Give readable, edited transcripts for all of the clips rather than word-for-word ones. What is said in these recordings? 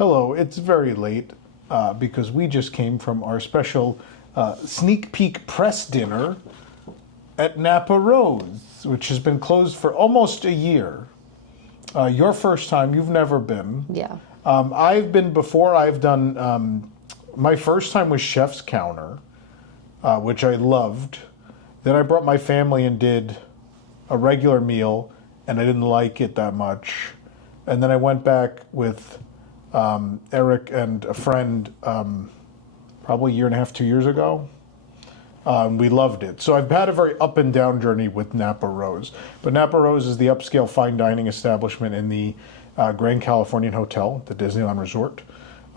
Hello, it's very late because we just came from our special sneak peek press dinner at Napa Rose, which has been closed for almost a year. Your first time, you've never been. Yeah. I've been before. I've done, my first time was Chef's Counter, which I loved. Then I brought my family and did a regular meal, and I didn't like it that much. And then I went back with Eric and a friend probably a year and a half, 2 years ago. We loved it. So I've had a very up and down journey with Napa Rose. But Napa Rose is the upscale fine dining establishment in the Grand Californian Hotel, the Disneyland Resort.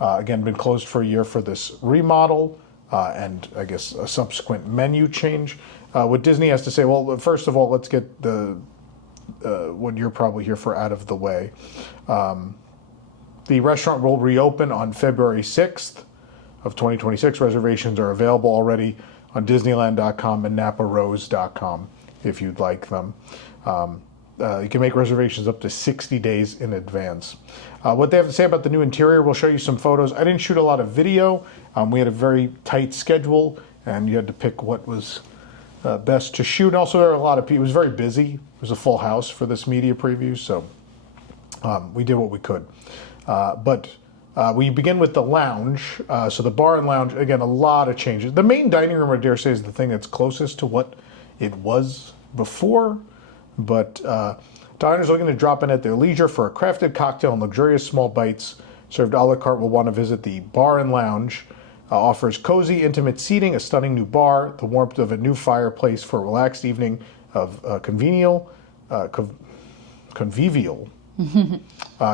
Again, been closed for a year for this remodel and I guess a subsequent menu change. What Disney has to say, well, first of all, let's get the what you're probably here for out of the way. The restaurant will reopen on February 6th of 2026. Reservations are available already on Disneyland.com and NapaRose.com if you'd like them. You can make reservations up to 60 days in advance. What they have to say about the new interior, we'll show you some photos. I didn't shoot a lot of video. We had a very tight schedule, and you had to pick what was best to shoot. And also, there are a lot of people. It was very busy. It was a full house for this media preview, so we did what we could. But we begin with the lounge. So the bar and lounge, again, a lot of changes. The main dining room, I dare say, is the thing that's closest to what it was before. But diners looking to drop in at their leisure for a crafted cocktail and luxurious small bites served a la carte will want to visit the bar and lounge. Offers cozy, intimate seating, a stunning new bar, the warmth of a new fireplace for a relaxed evening of convivial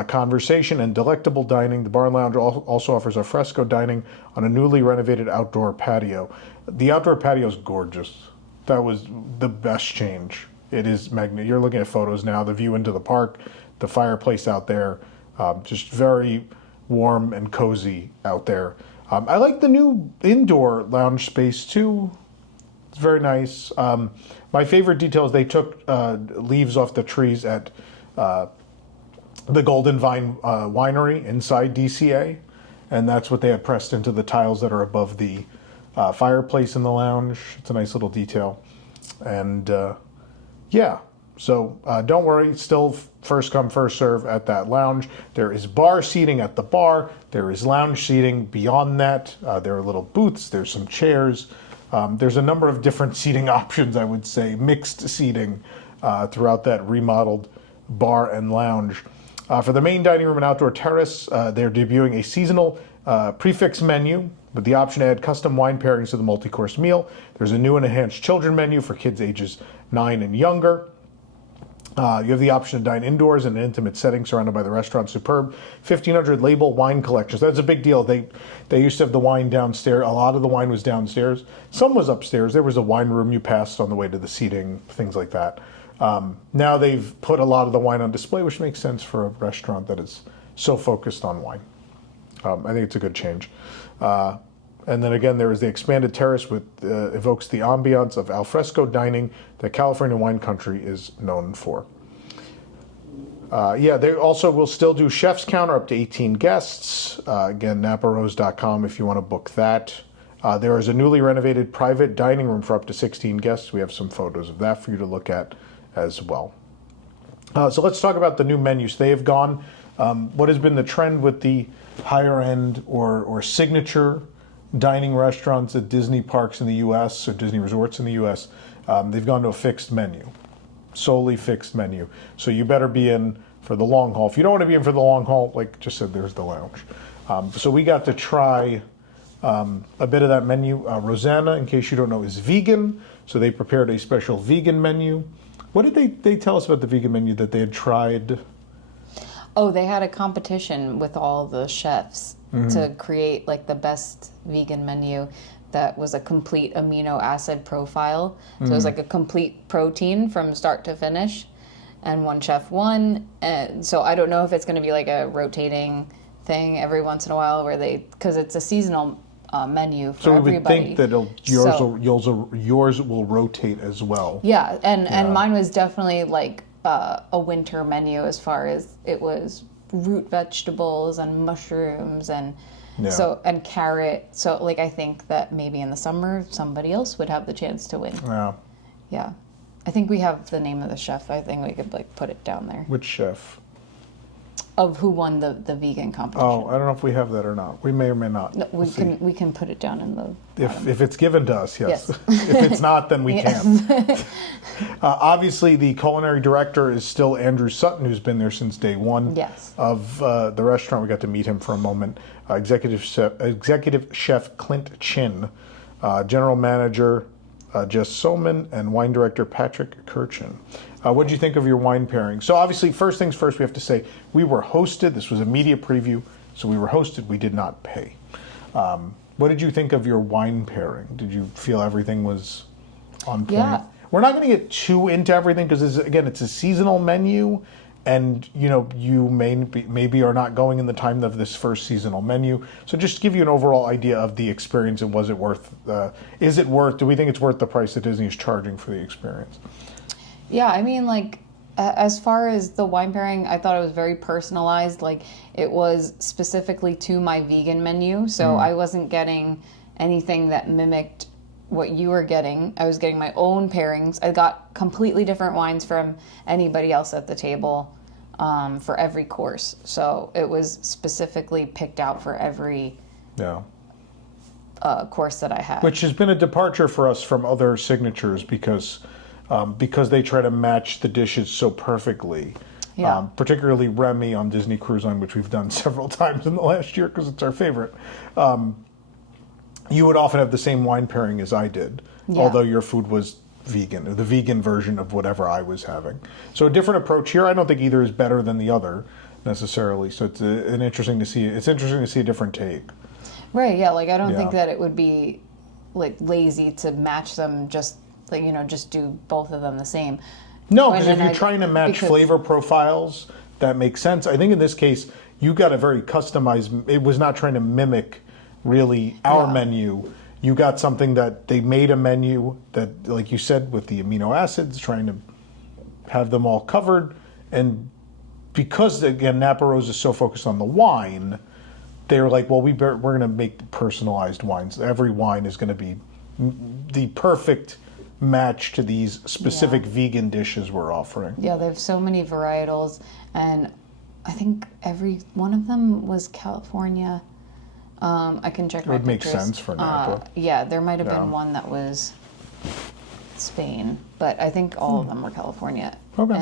conversation and delectable dining. The bar and lounge also offers al fresco dining on a newly renovated outdoor patio. The outdoor patio is gorgeous. That was the best change. It is magnificent. You're looking at photos now, the view into the park, the fireplace out there, just very warm and cozy out there. I like the new indoor lounge space too. It's very nice. My favorite detail is they took leaves off the trees at the Golden Vine Winery inside DCA, and that's what they had pressed into the tiles that are above the fireplace in the lounge. It's a nice little detail. And yeah, so don't worry, still first come, first serve at that lounge. There is bar seating at the bar. There is lounge seating beyond that. There are little booths. There's some chairs. There's a number of different seating options, I would say, mixed seating throughout that remodeled bar and lounge. For the main dining room and outdoor terrace, they're debuting a seasonal prefix menu with the option to add custom wine pairings to the multi-course meal. There's a new and enhanced children menu for kids ages 9 and younger. You have the option to dine indoors in an intimate setting surrounded by the restaurant's superb 1,500 label wine collections. That's a big deal. They used to have the wine downstairs. A lot of the wine was downstairs. Some was upstairs. There was a wine room you passed on the way to the seating, things like that. Now they've put a lot of the wine on display, which makes sense for a restaurant that is so focused on wine. I think it's a good change. And then again, there is the expanded terrace, which evokes the ambiance of alfresco dining that California wine country is known for. Yeah, they also will still do Chef's Counter up to 18 guests. Again, NapaRose.com if you want to book that. There is a newly renovated private dining room for up to 16 guests. We have some photos of that for you to look at as well. So let's talk about the new menus. They have gone, what has been the trend with the higher end or signature dining restaurants at Disney parks in the U.S. or Disney resorts in the U.S., they've gone to a fixed menu, solely fixed menu. So you better be in for the long haul. If you don't want to be in for the long haul, like just said, there's the lounge. So we got to try a bit of that menu. Rosanna, in case you don't know, is vegan. So they prepared a special vegan menu. What did they tell us about the vegan menu that they had tried? Oh, they had a competition with all the chefs to create like the best vegan menu that was a complete amino acid profile. So it was like a complete protein from start to finish. And one chef won. And so I don't know if it's going to be like a rotating thing every once in a while where because it's a seasonal menu for everybody. So we would think that yours will rotate as well. Yeah, and mine was definitely like a winter menu as far as it was root vegetables and mushrooms and Yeah. and carrot. So like I think that maybe in the summer somebody else would have the chance to win. Yeah. Yeah. I think we have the name of the chef. I think we could like put it down there. Which chef? Of who won the vegan competition. Oh, I don't know if we have that or not. We may or may not. No, We'll see. we can put it down in the If it's given to us, yes. Yes. If it's not, then we Yes. can't. Obviously, the culinary director is still Andrew Sutton, who's been there since day one Yes. of the restaurant. We got to meet him for a moment. Executive chef Clint Chin, general manager Jess Soman, and wine director Patrick Kirchen. What did you think of your wine pairing? So obviously, first things first, we have to say we were hosted. This was a media preview, so we were hosted. We did not pay. What did you think of your wine pairing? Did you feel everything was on point? Yeah. We're not going to get too into everything because, again, it's a seasonal menu, and you maybe are not going in the time of this first seasonal menu. So just to give you an overall idea of the experience and was it worth? Is it worth? Do we think it's worth the price that Disney is charging for the experience? Yeah, I mean, like, as far as the wine pairing, I thought it was very personalized. Like, it was specifically to my vegan menu, so I wasn't getting anything that mimicked what you were getting. I was getting my own pairings. I got completely different wines from anybody else at the table for every course. So it was specifically picked out for every Yeah. course that I had. Which has been a departure for us from other signatures because they try to match the dishes so perfectly. Yeah. Particularly Remy on Disney Cruise Line, which we've done several times in the last year because it's our favorite. You would often have the same wine pairing as I did, Yeah. although your food was vegan, or the vegan version of whatever I was having. So a different approach here. I don't think either is better than the other necessarily. So it's interesting to see. It's interesting to see a different take. Right, yeah, like I don't Yeah. think that it would be like lazy to match them, just like, just do both of them the same. No, because if And you're trying to match flavor profiles, that makes sense. I think in this case, you got a very customized, it was not trying to mimic really our menu. You got something that they made a menu that, like you said, with the amino acids, trying to have them all covered. And because, again, Napa Rose is so focused on the wine, they were like, well, we're going to make personalized wines. Every wine is going to be the perfect match to these specific vegan dishes we're offering. Yeah, they have so many varietals, and I think every one of them was California. I can check my It would make pictures. sense for Napa. Yeah, there might have Yeah. been one that was Spain, but I think all of them were California. Okay.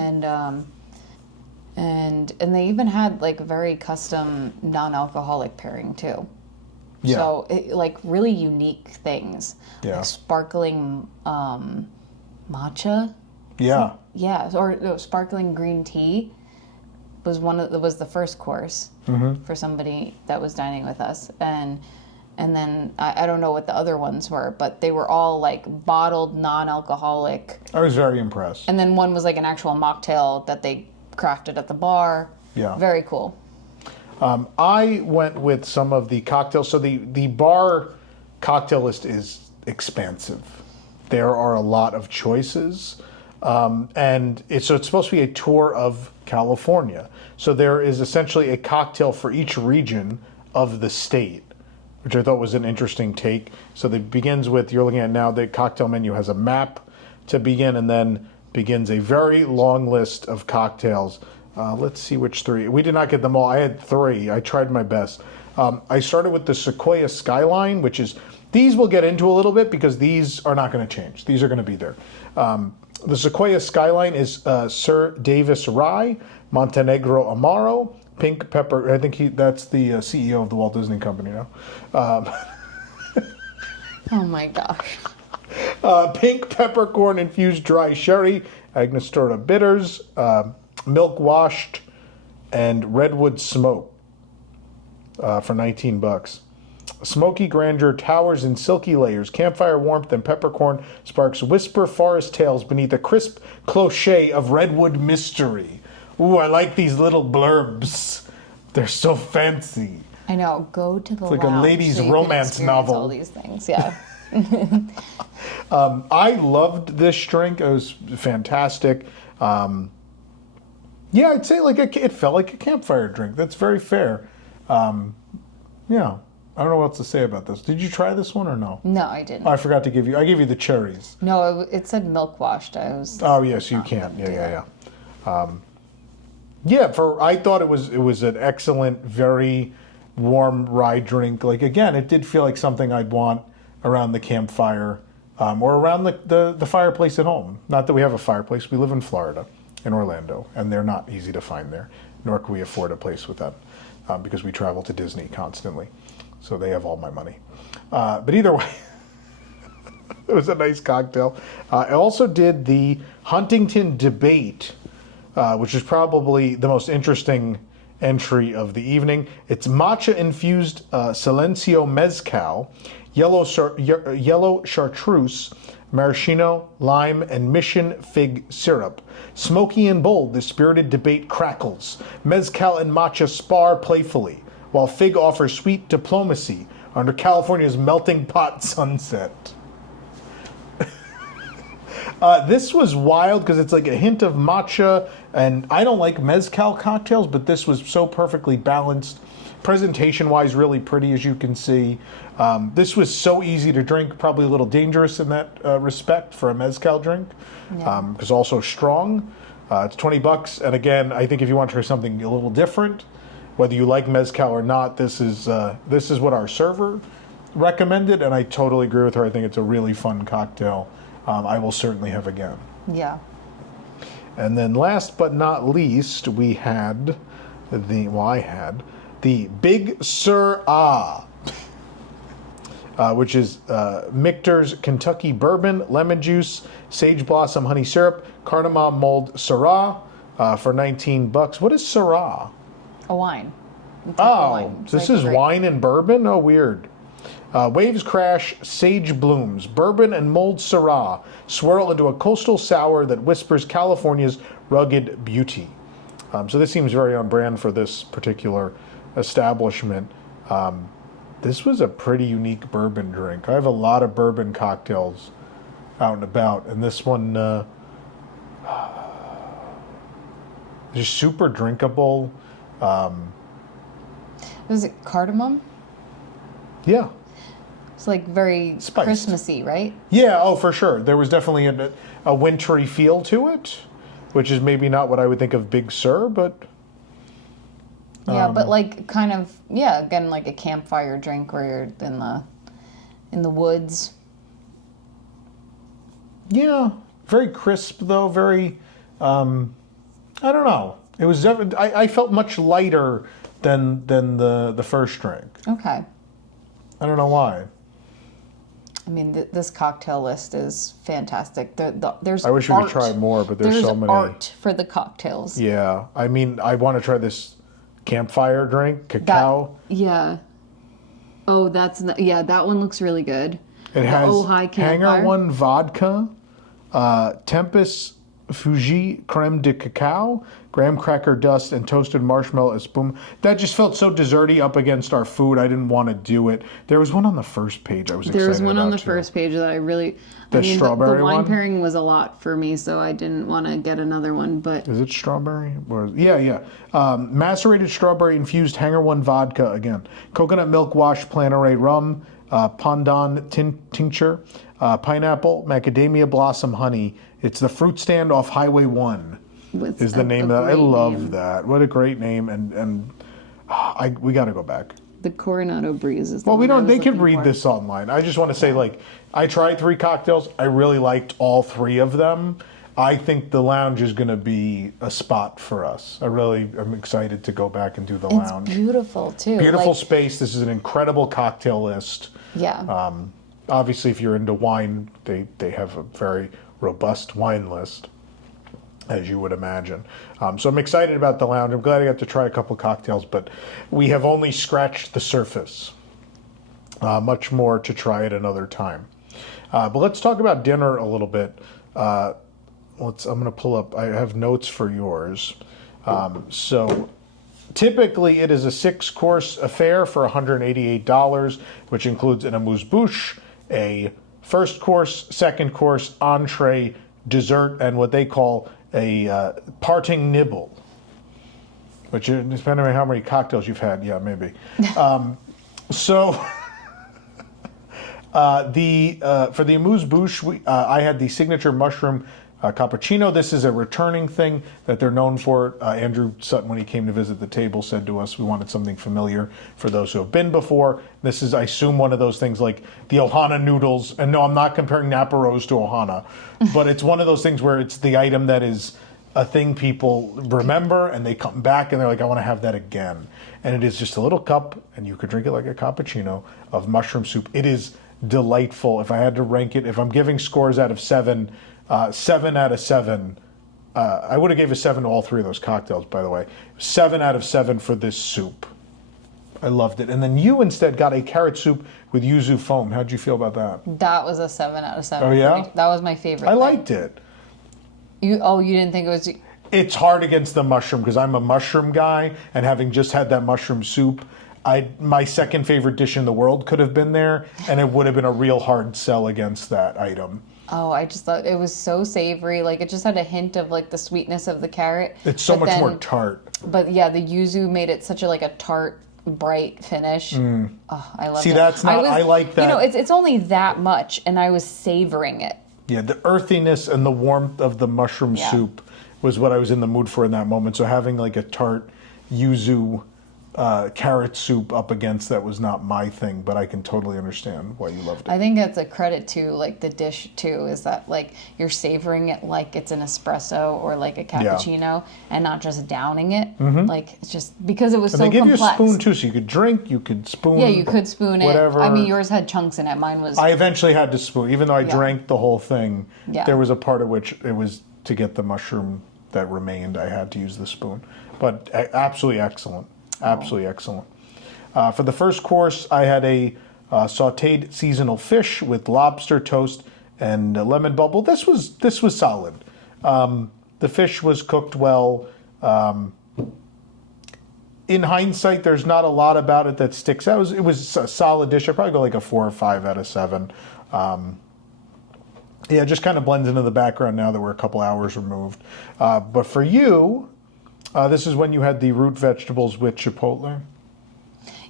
And they even had like a very custom non-alcoholic pairing too. Yeah. So like really unique things. Yeah. Like sparkling matcha. Yeah. Yeah, or no, sparkling green tea was the first course for somebody that was dining with us, and then I don't know what the other ones were, but they were all like bottled non-alcoholic, I was very impressed. and then one was like an actual mocktail that they crafted at the bar. Yeah. Very cool. I went with some of the cocktails. So the bar cocktail list is expansive. There are a lot of choices. And it's supposed to be a tour of California. So there is essentially a cocktail for each region of the state, which I thought was an interesting take. So it begins with, you're looking at now, the cocktail menu has a map to begin, and then begins a very long list of cocktails. Let's see which three. We did not get them all. I had three. I tried my best. I started with the Sequoia Skyline, which is, these we'll get into a little bit because these are not going to change. These are going to be there. The Sequoia Skyline is Sir Davis Rye, Montenegro Amaro, Pink Pepper. I think that's the CEO of the Walt Disney Company now. Oh my gosh. Pink Peppercorn Infused Dry Sherry, Angostura Bitters, Milk Washed, and Redwood Smoke for $19. Smoky grandeur towers in silky layers. Campfire warmth and peppercorn sparks whisper forest tales beneath a crisp cloche of redwood mystery. Ooh, I like these little blurbs. They're so fancy. I know. Go to the It's like a lounge lady's so you can romance experience novel. All these things, yeah. I loved this drink. It was fantastic. Yeah, I'd say like it felt like a campfire drink. That's very fair. Yeah, I don't know what else to say about this. Did you try this one or no? No, I didn't. Oh, I forgot to give you. I gave you the cherries. No, it said milk washed. I was. Oh yes, you can. Yeah. Yeah, I thought it was an excellent, very warm rye drink. Like again, it did feel like something I'd want around the campfire or around the fireplace at home. Not that we have a fireplace. We live in Florida, in Orlando, and they're not easy to find there. Nor can we afford a place with that because we travel to Disney constantly. So they have all my money. But either way, it was a nice cocktail. I also did the Huntington Debate, which is probably the most interesting entry of the evening. It's matcha-infused Silencio Mezcal, yellow chartreuse, maraschino, lime, and mission fig syrup. Smoky and bold, the spirited debate crackles. Mezcal and matcha spar playfully, while fig offers sweet diplomacy under California's melting pot sunset. This was wild because it's like a hint of matcha, and I don't like mezcal cocktails, but this was so perfectly balanced. Presentation-wise, really pretty, as you can see. This was so easy to drink, probably a little dangerous in that respect for a mezcal drink, because also strong. It's $20, and again, I think if you want to try something a little different, whether you like mezcal or not, this is what our server recommended, and I totally agree with her. I think it's a really fun cocktail. I will certainly have again. Yeah. And then last but not least, we had I had the Big Sur which is Michter's Kentucky Bourbon, lemon juice, sage blossom honey syrup, cardamom mulled Syrah for $19. What is Syrah? A wine. It's like a wine. It's This like is a grape. wine and bourbon? Oh, weird. Waves crash, sage blooms, bourbon and mulled Syrah swirl into a coastal sour that whispers California's rugged beauty. So this seems very on brand for this particular establishment. This was a pretty unique bourbon drink. I have a lot of bourbon cocktails out and about, and this one is super drinkable. Was it cardamom? Yeah. It's like very Spiced. Christmassy, right? Yeah, oh, for sure. There was definitely a wintry feel to it, which is maybe not what I would think of Big Sur, but... Yeah, but like kind of, again, like a campfire drink where you're in the woods. Yeah, very crisp, though, very... I don't know. It was I felt much lighter than the first drink. Okay. I don't know why. I mean, this cocktail list is fantastic. There's I wish we art. could try more, but there's so many. Art for the cocktails. Yeah, I mean, I want to try this campfire drink, cacao. That one looks really good. It has Ojai Hanger Campfire. One vodka, Tempest Fuji creme de cacao, graham cracker dust, and toasted marshmallow espuma. That just felt so desserty up against our food. I didn't want to do it. There was one on the first page I was excited about. There was one on the too. first page that I really... The strawberry the wine one? pairing was a lot for me, so I didn't want to get another one, but... Is it strawberry? Yeah. Macerated strawberry infused Hanger One vodka again. Coconut milk wash Panerai rum, pandan tincture, pineapple, macadamia blossom honey. It's the fruit stand off Highway 1 is the name of that. I love that. What a great name. And we got to go back. The Coronado Breeze is the Well, we one I don't. was They could looking read for. this online. I just want to say, like, I tried 3 cocktails. I really liked all 3 of them. I think the lounge is going to be a spot for us. I really am excited to go back and do the It's lounge. beautiful, too. Beautiful Like, space. This is an incredible cocktail list. yeah. Obviously, if you're into wine, they have a very robust wine list, as you would imagine. So I'm excited about the lounge. I'm glad I got to try a couple cocktails, but we have only scratched the surface. Much more to try at another time. But let's talk about dinner a little bit. I'm going to pull up. I have notes for yours. So typically, it is a 6-course affair for $188, which includes an amuse-bouche, a first course, second course, entree, dessert, and what they call a parting nibble. But depending on how many cocktails you've had, yeah, maybe. So for the amuse-bouche, I had the signature mushroom cappuccino. This is a returning thing that they're known for. Andrew Sutton, when he came to visit the table, said to us we wanted something familiar for those who have been before. This is, I assume, one of those things like the Ohana noodles. And no, I'm not comparing Napa Rose to Ohana, but it's one of those things where it's the item that is a thing people remember and they come back and they're like, I want to have that again. And it is just a little cup, and you could drink it like a cappuccino, of mushroom soup. It is delightful. If I had to rank it, if I'm giving scores out of 7, 7 out of 7. I would have gave a 7 to all 3 of those cocktails, by the way. 7 out of 7 for this soup. I loved it. And then you instead got a carrot soup with yuzu foam. How'd you feel about that? That was a 7 out of 7. Oh, yeah? That was my favorite I thing. liked it. You didn't think it was... It's hard against the mushroom because I'm a mushroom guy, and having just had that mushroom soup, my second favorite dish in the world could have been there, and it would have been a real hard sell against that item. Oh, I just thought it was so savory. Like, it just had a hint of, like, the sweetness of the carrot. It's so much more tart. But, yeah, the yuzu made it such a tart, bright finish. Oh, I love it. See, that's not... I like that. You know, it's only that much, and I was savoring it. Yeah, the earthiness and the warmth of the mushroom soup was what I was in the mood for in that moment. So having like a tart yuzu carrot soup up against that was not my thing, but I can totally understand why you loved it. I think that's a credit to like the dish too, is that like you're savoring it like it's an espresso or like a cappuccino and not just downing it. Like it's just because it was so complex. And they give you a spoon too, so you could drink, you could spoon. Yeah, you could spoon whatever. it. I mean, yours had chunks in it. Mine was... I eventually had to spoon, even though I drank the whole thing. Yeah. There was a part of which it was to get the mushroom that remained, I had to use the spoon. But absolutely excellent. Absolutely excellent. For the first course, I had a sautéed seasonal fish with lobster toast and lemon bubble. This was solid. The fish was cooked well. In hindsight, there's not a lot about it that sticks out. It was a solid dish. I'd probably go like a 4 or 5 out of 7. Yeah, it just kind of blends into the background now that we're a couple hours removed. But for you, this is when you had the root vegetables with chipotle.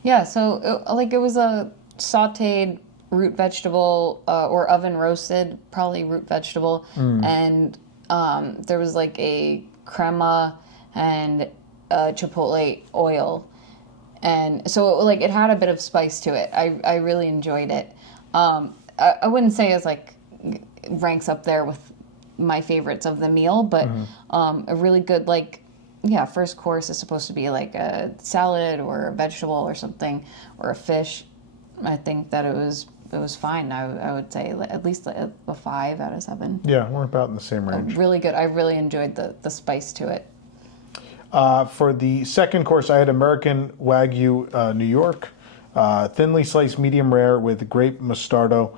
Yeah, so it was a sautéed root vegetable or oven roasted, probably root vegetable, and there was like a crema and chipotle oil, and so it had a bit of spice to it. I really enjoyed it. I wouldn't say it's like ranks up there with my favorites of the meal, but a really good first course is supposed to be like a salad or a vegetable or something or a fish. I think that it was fine. I would say at least a 5 out of 7. Yeah, we're about in the same range. Really good. I really enjoyed the spice to it. For the second course, I had American Wagyu New York, thinly sliced medium rare with grape mostardo.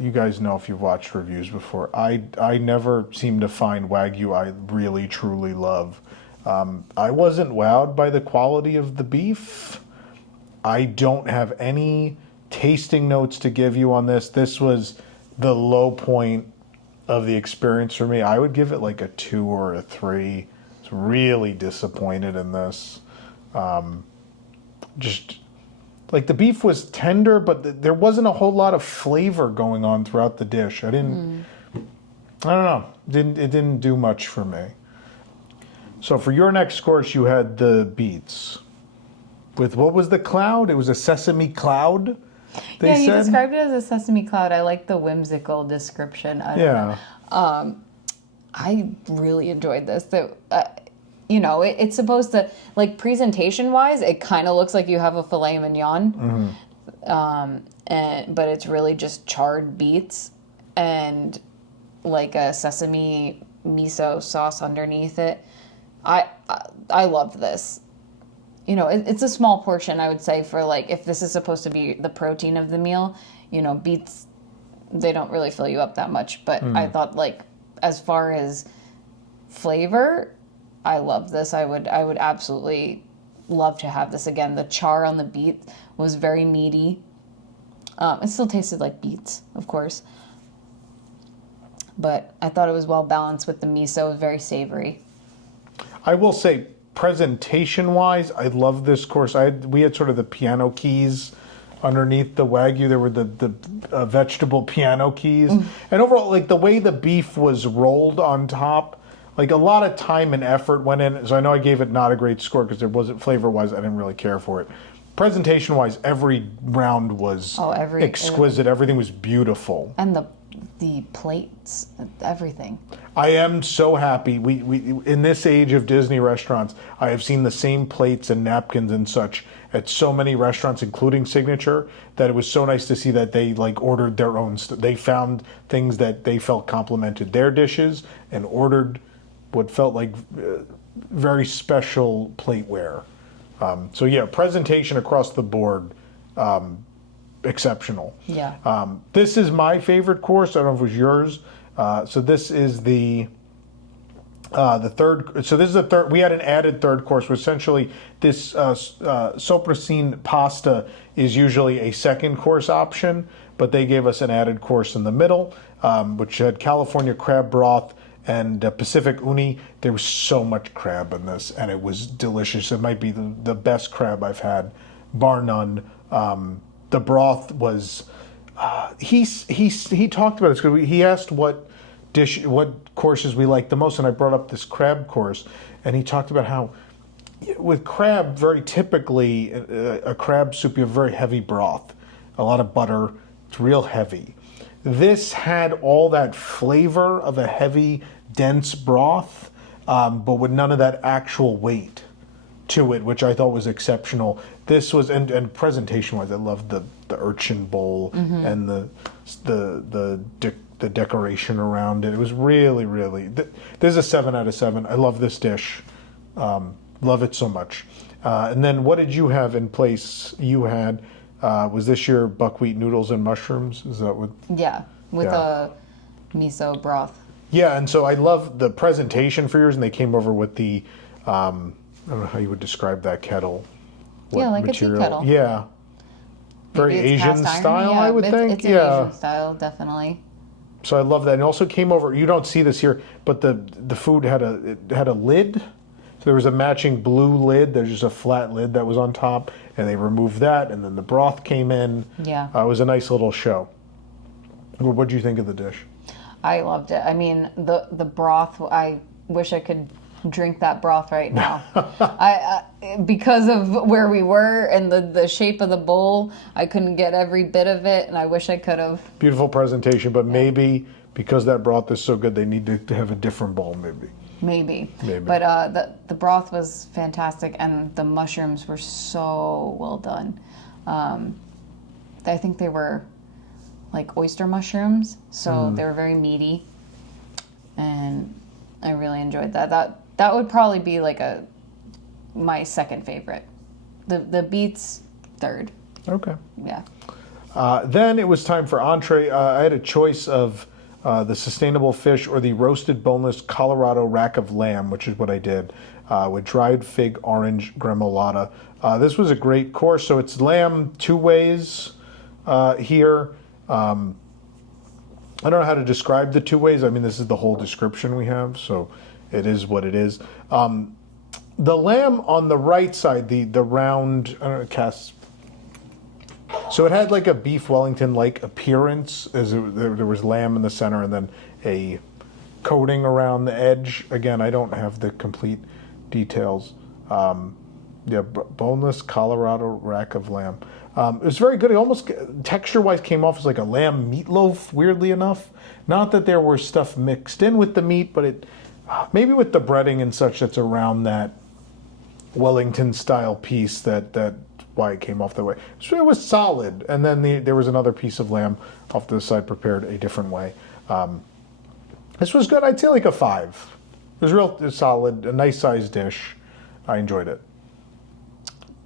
You guys know if you've watched reviews before. I never seem to find Wagyu I really, truly love. I wasn't wowed by the quality of the beef. I don't have any tasting notes to give you on this. This was the low point of the experience for me. I would give it like a 2 or a 3. I was really disappointed in this. Just... like the beef was tender, but there wasn't a whole lot of flavor going on throughout the dish. I don't know. It didn't do much for me. So for your next course, you had the beets. With what was the cloud? It was a sesame cloud, they said? You described it as a sesame cloud. I like the whimsical description. I don't know. I really enjoyed this. It's supposed to, presentation-wise, it kind of looks like you have a filet mignon, but it's really just charred beets and like a sesame miso sauce underneath it. I love this. It's a small portion, I would say, for if this is supposed to be the protein of the meal. Beets, they don't really fill you up that much, but I thought as far as flavor, I love this. I would absolutely love to have this again. The char on the beet was very meaty. It still tasted like beets, of course. But I thought it was well balanced with the miso. It was very savory. I will say, Presentation-wise, I love this course. We had sort of the piano keys underneath the Wagyu. There were the vegetable piano keys. And overall, like the way the beef was rolled on top, like a lot of time and effort went in. So I know I gave it not a great score because there wasn't, flavor-wise, I didn't really care for it. Presentation-wise, every round was exquisite. Everything was beautiful. And the plates, everything. I am so happy. We in this age of Disney restaurants, I have seen the same plates and napkins and such at so many restaurants, including Signature, that it was so nice to see that they like ordered their own. They found things that they felt complemented their dishes and ordered what felt like very special plateware. So yeah, presentation across the board. Exceptional. Yeah. This is my favorite course. I don't know if it was yours. So this is the third. So this is the third. We had an added third course. Where essentially, this soprasine pasta is usually a second course option, but they gave us an added course in the middle, which had California crab broth and Pacific uni. There was so much crab in this, and it was delicious. It might be the best crab I've had, bar none. The broth was. He talked about this because he asked what courses we liked the most, and I brought up this crab course, and he talked about how with crab, very typically a crab soup, you have very heavy broth, a lot of butter. It's real heavy. This had all that flavor of a heavy, dense broth, but with none of that actual weight to it, which I thought was exceptional. This was and presentation-wise, I loved the urchin bowl and the decoration around it. It was really, really. This is a 7 out of 7. I love this dish. Love it so much. And then, what did you have in place? You had was this your buckwheat noodles and mushrooms? Is that what? Yeah, with a miso broth. Yeah, and so I love the presentation for yours, and they came over with the. I don't know how you would describe that kettle. What like material? a tea kettle. Yeah. Very Asian style, I would think. It's an Asian style, definitely. So I love that. And it also came over. You don't see this here, but the food had a lid. So there was a matching blue lid. There's just a flat lid that was on top, and they removed that, and then the broth came in. Yeah. It was a nice little show. What did you think of the dish? I loved it. I mean, the broth. I wish I could drink that broth right now. I because of where we were and the shape of the bowl, I couldn't get every bit of it, and I wish I could have. Beautiful presentation, but maybe because that broth is so good, they need to have a different bowl, maybe. But the broth was fantastic, and the mushrooms were so well done. I think they were like oyster mushrooms, so they were very meaty, and I really enjoyed that. That would probably be like my second favorite. The beets, third. Okay. Yeah. Then it was time for entree. I had a choice of the sustainable fish or the roasted boneless Colorado rack of lamb, which is what I did, with dried fig orange gremolata. This was a great course. So it's lamb two ways here. I don't know how to describe the two ways. I mean, this is the whole description we have, so it is what it is. The lamb on the right side, the round, I don't know, cast. So it had like a beef Wellington-like appearance, as there was lamb in the center and then a coating around the edge. Again, I don't have the complete details. Boneless Colorado rack of lamb. It was very good. It almost, texture-wise, came off as like a lamb meatloaf, weirdly enough. Not that there was stuff mixed in with the meat, but it maybe with the breading and such that's around that Wellington-style piece that why it came off that way. So it was solid. And then there was another piece of lamb off to the side prepared a different way. This was good. I'd say like a 5. It was real solid, a nice sized dish. I enjoyed it.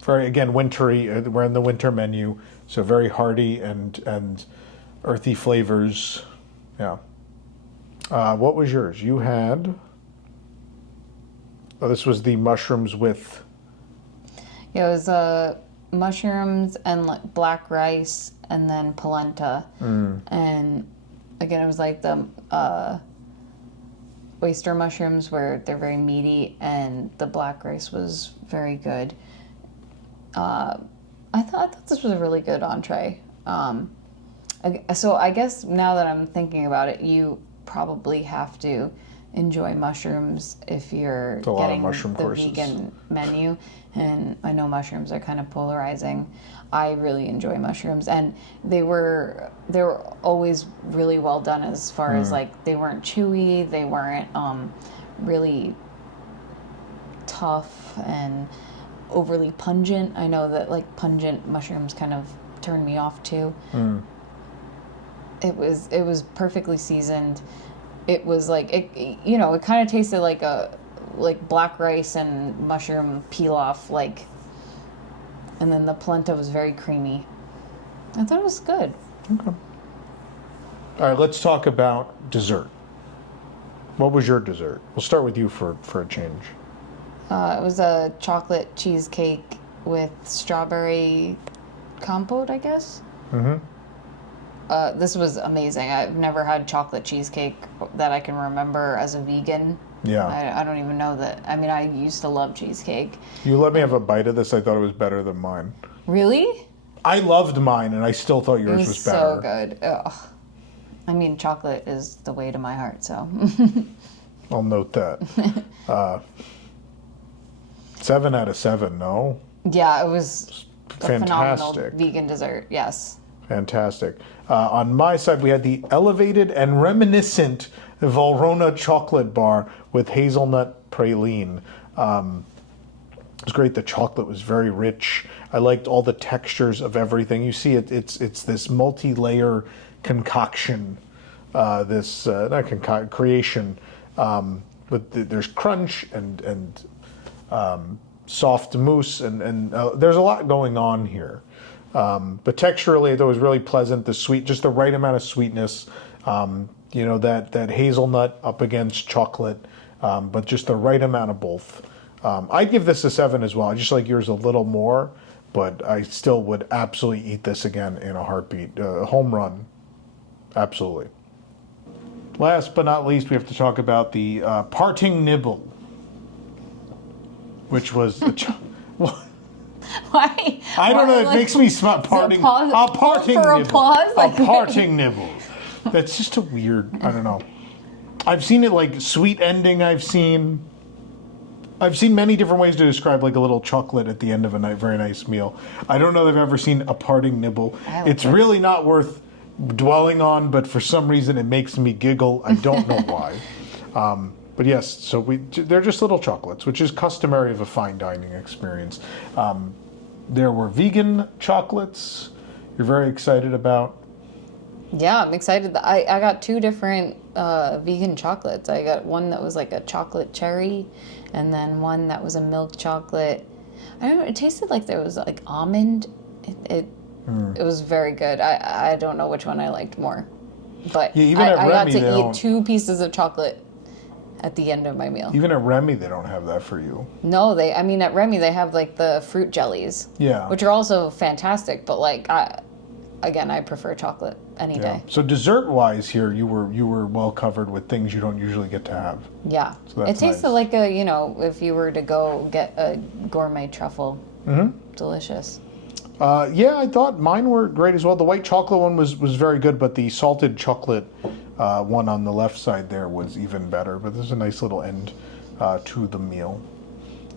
Very, again, wintry. We're in the winter menu, so very hearty and earthy flavors. Yeah. What was yours? You had. Oh, this was the mushrooms with. Yeah, it was mushrooms and like black rice and then polenta. And again, it was like the oyster mushrooms where they're very meaty, and the black rice was very good. I thought this was a really good entree. So I guess now that I'm thinking about it, you probably have to enjoy mushrooms if you're getting the courses. vegan menu. And I know mushrooms are kind of polarizing. I really enjoy mushrooms, and they were always really well done as far as like they weren't chewy, they weren't really tough and overly pungent. I know that like pungent mushrooms kind of turn me off too. It was perfectly seasoned. It was like it kind of tasted like black rice and mushroom pilaf, like, and then the polenta was very creamy. I thought it was good. Okay. All right, let's talk about dessert. What was your dessert? We'll start with you for a change. It was a chocolate cheesecake with strawberry compote, I guess. This was amazing. I've never had chocolate cheesecake that I can remember as a vegan. Yeah. I don't even know that. I mean, I used to love cheesecake. You let me have a bite of this. I thought it was better than mine. Really? I loved mine, and I still thought yours was better. So good. Ugh. I mean, chocolate is the way to my heart, so. I'll note that. 7 out of 7, no? Yeah, it was a phenomenal Fantastic. vegan dessert, yes. Fantastic. On my side, we had the elevated and reminiscent Valrhona chocolate bar with hazelnut praline. It was great. The chocolate was very rich. I liked all the textures of everything. You see, it's this multi-layer concoction, creation. There's crunch and soft mousse, and there's a lot going on here. But texturally, it was really pleasant. The sweet, just the right amount of sweetness. That hazelnut up against chocolate, but just the right amount of both. I'd give this a 7 as well. I just like yours a little more, but I still would absolutely eat this again in a heartbeat. Home run. Absolutely. Last but not least, we have to talk about the parting nibble, which was Why? I don't know. It makes me smart. Parting. A parting for nibble. applause? A parting nibble. That's just a weird. I don't know. I've seen it like sweet ending. I've seen many different ways to describe like a little chocolate at the end of a very nice meal. I don't know that I've ever seen a parting nibble. It's really not worth dwelling on, but for some reason it makes me giggle. I don't know why. But yes, so they're just little chocolates, which is customary of a fine dining experience. There were vegan chocolates. You're very excited about. Yeah, I'm excited. I got 2 different vegan chocolates. I got one that was like a chocolate cherry, and then one that was a milk chocolate. I don't know. It tasted like there was like almond. It was very good. I don't know which one I liked more, but Yeah, even at I got Remy, to eat 2 pieces of chocolate at the end of my meal. Even at Remy, they don't have that for you. No, at Remy they have like the fruit jellies. Yeah. Which are also fantastic, but like I prefer chocolate any day. So dessert-wise here, you were well covered with things you don't usually get to have. Yeah. So that's it tasted nice. like if you were to go get a gourmet truffle. Delicious. I thought mine were great as well. The white chocolate one was very good, but the salted chocolate one on the left side there was even better. But there's a nice little end to the meal.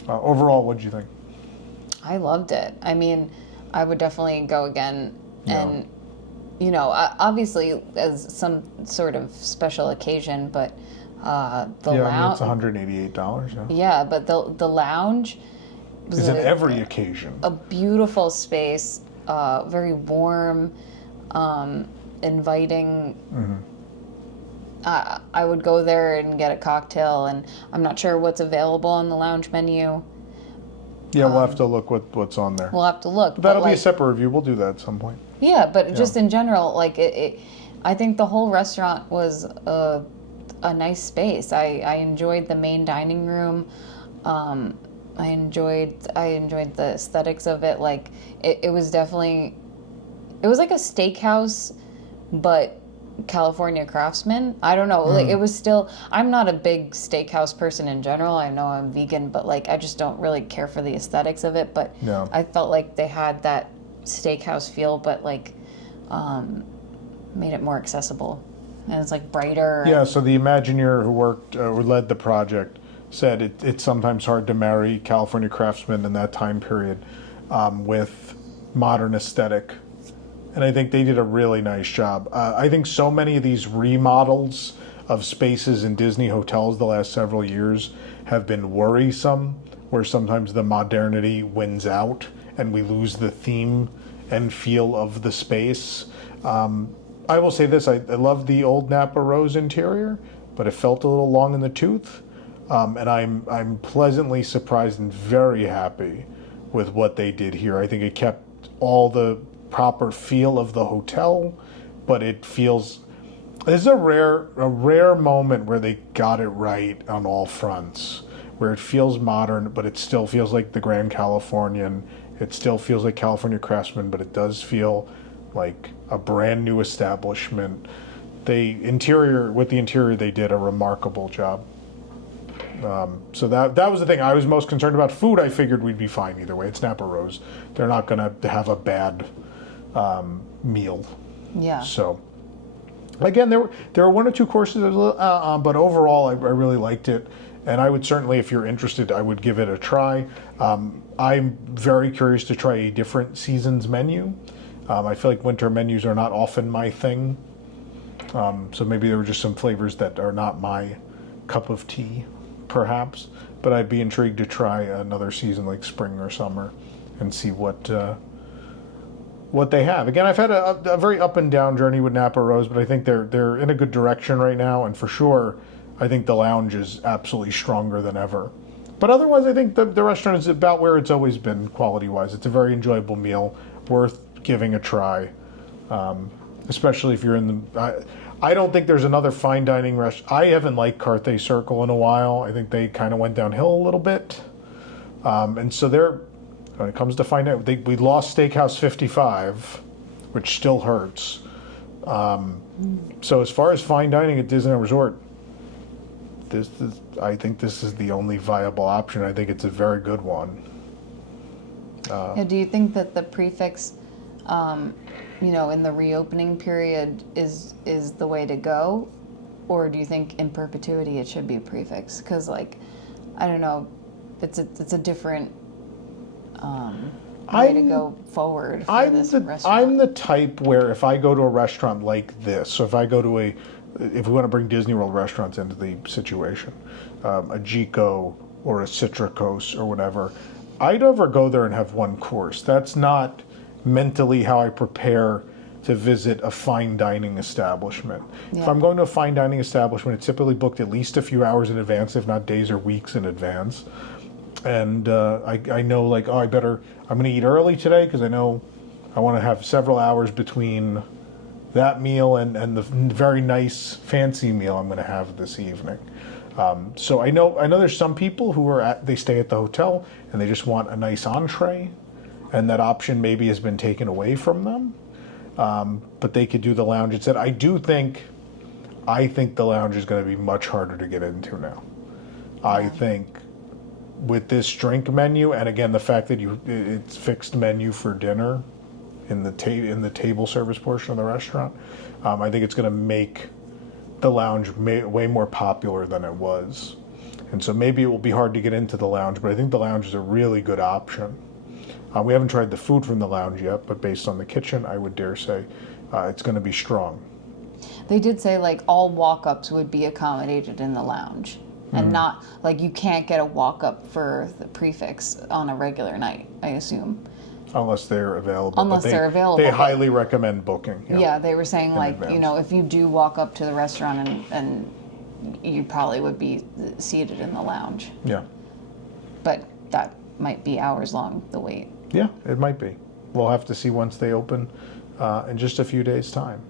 Overall, what did you think? I loved it. I mean, I would definitely go again. Yeah. And, obviously as some sort of special occasion, but the lounge... Yeah, it's $188, yeah. Yeah, but the lounge... is an every occasion. A beautiful space, very warm, inviting. I would go there and get a cocktail, and I'm not sure what's available on the lounge menu. Yeah, we'll have to look what's on there. We'll have to look. But that'll be a separate review. We'll do that at some point. Yeah, but just in general, like I think the whole restaurant was a nice space. I enjoyed the main dining room. I enjoyed the aesthetics of it. Like it was definitely, it was like a steakhouse, but California Craftsman. I don't know. Like it was still. I'm not a big steakhouse person in general. I know I'm vegan, but like I just don't really care for the aesthetics of it. But No. I felt like they had that steakhouse feel, but like made it more accessible, and it's like brighter. Yeah, so the Imagineer who worked or led the project said it's sometimes hard to marry California Craftsman in that time period with modern aesthetic. And I think they did a really nice job. I think so many of these remodels of spaces in Disney hotels the last several years have been worrisome, where sometimes the modernity wins out and we lose the theme and feel of the space. I will say this, I love the old Napa Rose interior, but it felt a little long in the tooth. And I'm pleasantly surprised and very happy with what they did here. I think it kept all the proper feel of the hotel, but it feels, this is a rare moment where they got it right on all fronts, where it feels modern, but it still feels like the Grand Californian. It still feels like California Craftsman, but it does feel like a brand new establishment. With the interior, they did a remarkable job. So that was the thing. I was most concerned about food. I figured we'd be fine either way. It's Napa Rose. They're not going to have a bad meal. Yeah. So again, there were one or two courses, but overall, I really liked it. And I would certainly, if you're interested, I would give it a try. I'm very curious to try a different season's menu. I feel like winter menus are not often my thing. So maybe there were just some flavors that are not my cup of tea, perhaps. But I'd be intrigued to try another season like spring or summer and see what they have. Again, I've had a very up and down journey with Napa Rose, but I think they're in a good direction right now. And for sure, I think the lounge is absolutely stronger than ever. But otherwise, I think the restaurant is about where it's always been quality-wise. It's a very enjoyable meal, worth giving a try, especially if you're in the... I don't think there's another fine dining restaurant. I haven't liked Carthay Circle in a while. I think they kind of went downhill a little bit. And so when it comes to fine dining, we lost Steakhouse 55, which still hurts. So as far as fine dining at Disneyland Resort, I think this is the only viable option. I think it's a very good one. Do you think that the prefix, in the reopening period is the way to go, or do you think in perpetuity it should be a prefix? Because I don't know, it's a different way to go forward for this restaurant. I'm the type where if I go to a restaurant like this, so if we want to bring Disney World restaurants into the situation, a Gico or a Citricos or whatever, I'd never go there and have one course. That's not mentally how I prepare to visit a fine dining establishment. Yeah. If I'm going to a fine dining establishment, it's typically booked at least a few hours in advance, if not days or weeks in advance. And I know I'm going to eat early today because I know I want to have several hours between that meal and the very nice fancy meal I'm going to have this evening. So I know there's some people who they stay at the hotel and they just want a nice entree, and that option maybe has been taken away from them. But they could do the lounge instead. I think the lounge is going to be much harder to get into now. Yeah. I think with this drink menu, and again the fact that it's fixed menu for dinner in the table service portion of the restaurant, I think it's going to make the lounge way more popular than it was. And so maybe it will be hard to get into the lounge, but I think the lounge is a really good option. We haven't tried the food from the lounge yet, but based on the kitchen, I would dare say it's going to be strong. They did say all walk-ups would be accommodated in the lounge, and not you can't get a walk-up for the prefix on a regular night, I assume. Unless they're available. They highly recommend booking. Yeah, they were saying if you do walk up to the restaurant and you probably would be seated in the lounge. Yeah. But that might be hours long, the wait. Yeah, it might be. We'll have to see once they open in just a few days' time.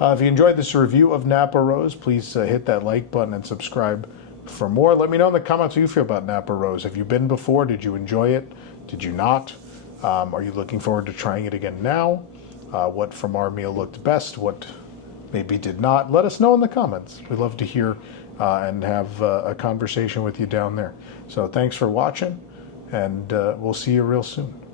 If you enjoyed this review of Napa Rose, please hit that like button and subscribe for more. Let me know in the comments how you feel about Napa Rose. Have you been before? Did you enjoy it? Did you not? Are you looking forward to trying it again now? What from our meal looked best? What maybe did not. Let us know in the comments. We'd love to hear and have a conversation with you down there. So thanks for watching, and we'll see you real soon.